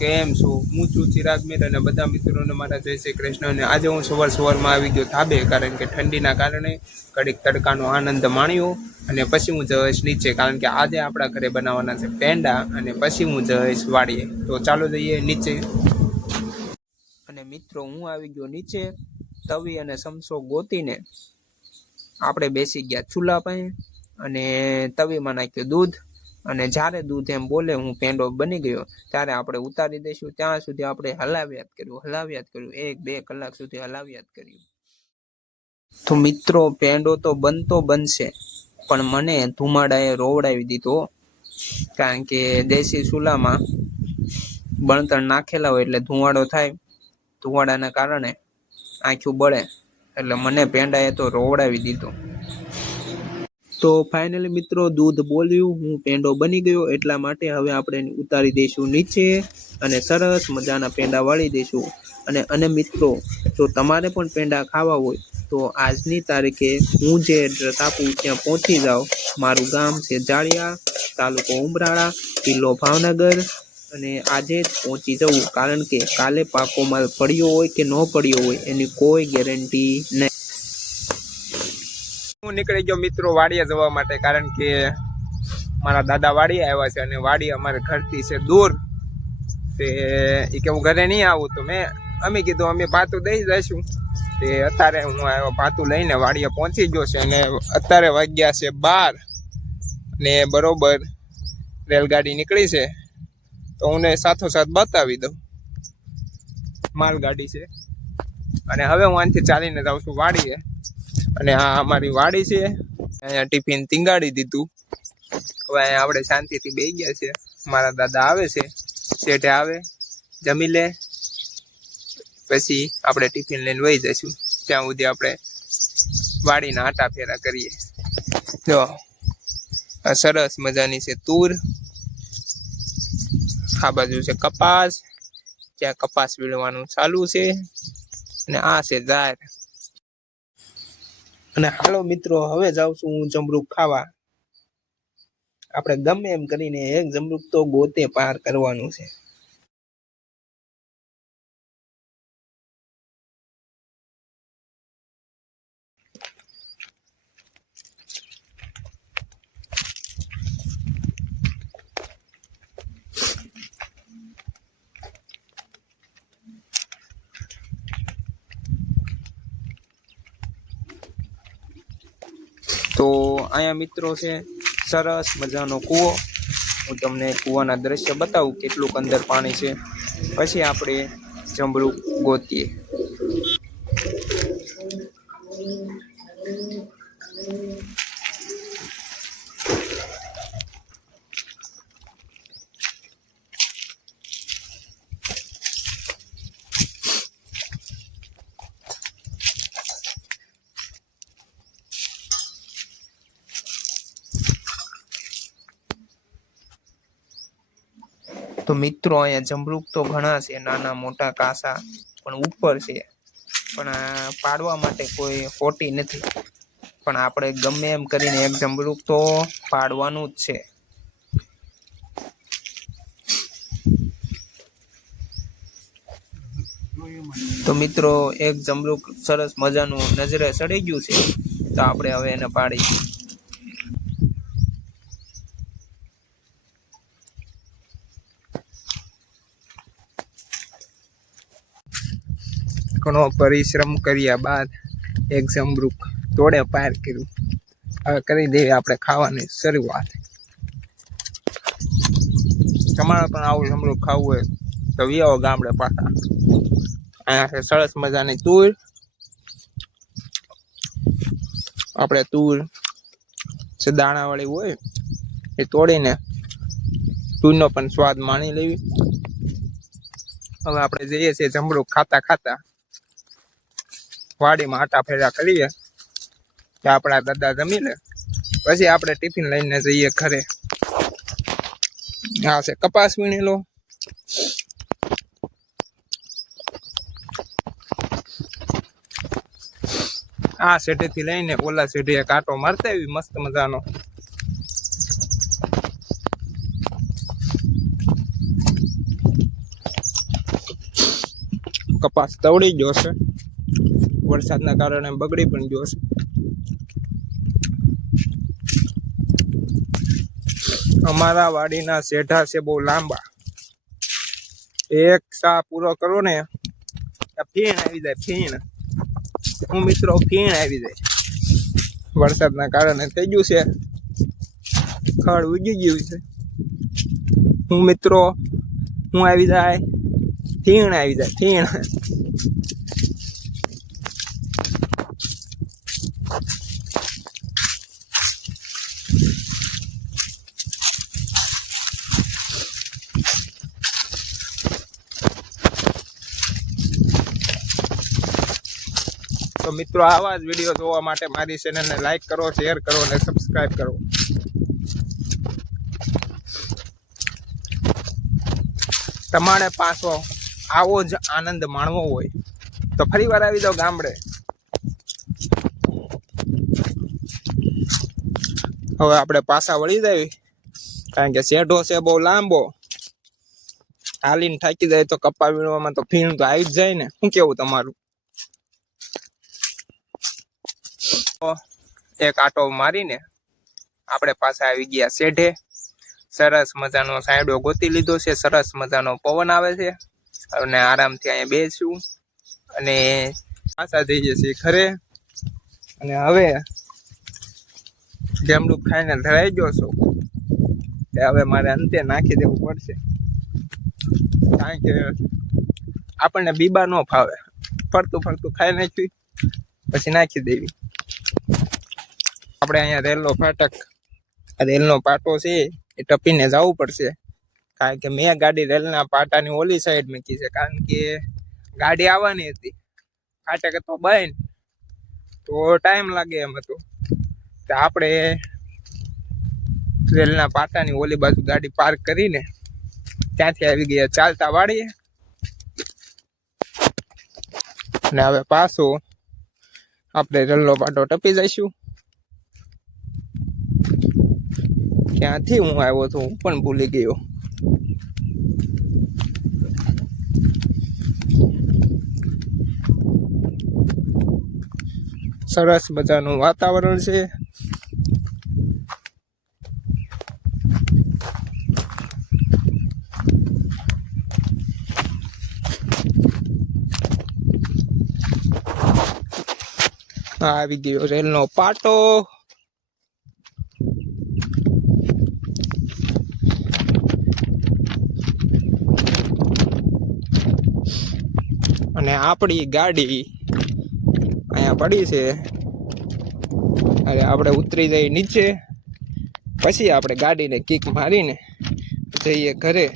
કેમ છો? હું છું ચિરાગ મીર અને બધા મિત્રોને મારા જય શ્રી કૃષ્ણ. અને આજે હું સવારમાં આવી ગયો ધાબે, કારણ કે ઠંડીના કારણે ઘડીક તડકાનો આનંદ માણ્યો અને પછી હું જઈશ નીચે, કારણ કે આજે આપણા ઘરે બનાવવાના છે પેંડા અને પછી હું જઈશ વાડીએ. તો ચાલો જઈએ નીચે. અને મિત્રો હું આવી ગયો નીચે, તવી અને સમસો ગોતીને આપણે બેસી ગયા ચૂલા પાસે અને તવીમાં નાખ્યું દૂધ. અને જ્યારે દૂધ એમ બોલે હું પેંડો બની ગયો ત્યારે આપણે ઉતારી દઈશું. ત્યાં સુધી આપણે હલાવ્યાત કર્યું 1-2 કલાક સુધી હલાવ્યાત કર્યું. તો મિત્રો પેંડો તો બનતો બનશે, પણ મને ધુમાડાએ રોવડાવી દીધો, કારણ કે દેશી ચૂલામાં બળતણ નાખેલા હોય એટલે ધુવાડો થાય. ધુવાડાના કારણે આંખું બળે, એટલે મને પેંડાએ તો રોવડાવી દીધો. તો ફાઇનલી મિત્રો દૂધ બોલ્યું, હું પેંડો બની ગયો, એટલા માટે હવે આપણે ઉતારી દઈશું નીચે અને સરસ મજાના પેંડા વાળી દઈશું. અને મિત્રો જો તમારે પણ પેંડા ખાવા હોય તો આજની તારીખે હું જે એડ્રેસ આપું ત્યાં પહોંચી જાઓ. મારું ગામ છે જાળિયા, તાલુકો ઉમરાળા, જિલ્લો ભાવનગર. અને આજે જ પહોંચી જવું, કારણ કે કાલે પાકો માલ પડ્યો હોય કે ન પડ્યો હોય એની કોઈ ગેરંટી નહીં. હું નીકળી ગયો મિત્રો વાડીએ જવા માટે, કારણ કે મારા દાદા વાડીએ આવ્યા છે અને વાડી અમારે ઘરથી છે દૂર. તે કે હું ઘરે નહીં આવું, તો અમે કીધું અમે ભાતું દઈ જઈશું. તે અત્યારે હું આવ્યો ભાતું લઈને વાડીએ પહોંચી ગયો છે અને અત્યારે વાગ્યા છે 12 ને બરોબર રેલગાડી નીકળી છે. તો હું સાથોસાથ બતાવી દઉં, માલગાડી છે. અને હવે હું અહીંથી ચાલીને જાઉં છું વાડીએ. અને આ અમારી વાડી છે, અહીંયા ટિફિન ટીંગાડી દીધું. હવે અહીંયા આપણે શાંતિથી બેસી ગયા છે. મારા દાદા આવે છે, શેઠે આવે, જમી લે, પછી આપણે ટિફિન લઈને વહી જઈશું. ત્યાં સુધી આપણે વાડીના આટા ફેરા કરીએ. જો આ સરસ મજાની છે તુર, આ બાજુ છે કપાસ, ત્યાં કપાસ વીણવાનું ચાલુ છે, અને આ છે જાર. અને હાલો મિત્રો હવે જાઉં છું હું જમરૂક ખાવા. આપણે ગમે એમ કરીને એક જમરૂક તો ગોતે પાર કરવાનું છે. તો અહીંયા મિત્રો છે સરસ મજાનો કૂવો. હું તમને કૂવાના દ્રશ્ય બતાવું કેટલું અંદર પાણી છે, પછી આપણે જમરૂક ગોતીએ. તો મિત્રો અહીંયા જમરૂક તો ઘણા છે, નાના મોટા કાસા પણ ઉપર છે, પણ પાડવા માટે કોઈ હોટી નથી. પણ આપણે ગમે એમ કરીને એક જમરૂક તો પાડવાનું જ છે. તો મિત્રો એક જમરૂક સરસ મજાનું નજરે ચડી ગયું છે, તો આપણે હવે એને પાડી. ઘણો પરિશ્રમ કર્યા બાદ એક જમરૂક તોડે પાર કર્યું. હવે કરી દેવી આપણે ખાવાની શરૂઆત. તમારે પણ આવું જમરૂક ખાવું હોય તો વિયાવો ગામડે પાછા. અહીંયા છે સરસ મજાની તુર. આપણે તુર જે દાણાવાળી હોય એ તોડીને તુરનો પણ સ્વાદ માણી લેવી. હવે આપણે જઈએ છીએ જમરૂક ખાતા ખાતા વાડીમાં આટા ફેરા કરીએ, કે આપણા દાદા જમી લે, પછી આપણે ટિફિન લઈને જઈએ ઘરે. આ છે કપાસ વીણેલો. આ શેઢેથી લઈને ઓલા શેઢે એક આટો મારતા એવી મસ્ત મજાનો. કપાસ તવડી ગયો છે, વરસાદના કારણે બગડી પણ ગયો છે. અમારા વાડીના શેઢા છે બહુ લાંબા, એક સા પૂરો કરો ને ફીણ આવી જાય. ફીણ હું મિત્રો ફીણ આવી જાય વરસાદના કારણે. થઈ ગયું છે ખડ ઉગી ગયું છે. હું મિત્રો હું આવી જાય ફીણ આવી જાય. ફીણ તો મિત્રો આવા જ વિડીયો જોવા માટે મારી ચેનલને લાઈક કરો, શેર કરો અને સબસ્ક્રાઈબ કરો. તમારે પાછો આવો જ આનંદ માણવો હોય તો ફરી વાર આવી જાઓ ગામડે. હવે આપણે પાછા વળી જાય, કારણ કે શેઢો છે બહુ લાંબો. હાલીને થાકી જાય તો કપા વીણવામાં તો ફીણ તો આવી જ જાય ને. શું કેવું તમારું? એક આટો મારીને આપણે પાછા આવી ગયા શેઢે. સરસ મજાનો સાયડો ગોતી લીધો છે, સરસ મજાનો પવન આવે છે અને આરામથી અહીંયા બેસું અને પાછા જઈએ છીએ ઘરે. અને હવે જેમડું ખાઈને ધરાઈ ગયો છું તે હવે મારે અંતે નાખી દેવું પડશે, કારણ કે આપણને બીબા ન ફાવે. ફરતું ફરતું ખાઈ નાખ્યું પછી નાખી દેવી. આપણે અહીંયા રેલનો પાટો છે એ ટપીને જવું પડશે, કારણ કે મેં ગાડી રેલના પાટાની ઓલી સાઈડ મૂકી છે, કારણ કે ગાડી આવવાની હતી. ફાટક તો બંધ તો ટાઈમ લાગે એમ હતું. તો આપણે રેલના પાટાની ઓલી બાજુ ગાડી પાર્ક કરીને ત્યાંથી આવી ગયા ચાલતા વાળીએ. અને હવે પાછું આપણે રેલનો પાટો ટપી જઈશું. ક્યાંથી હું આવ્યો હતો હું પણ ભૂલી ગયો. સરસ મજાનું વાતાવરણ છે. આવી ગયો રેલનો પાટો. અને આપણી ગાડી અહીંયા પડી છે. અરે આપણે ઉતરી જઈએ નીચે, પછી આપણે ગાડીને કિક મારીને જઈએ ઘરે.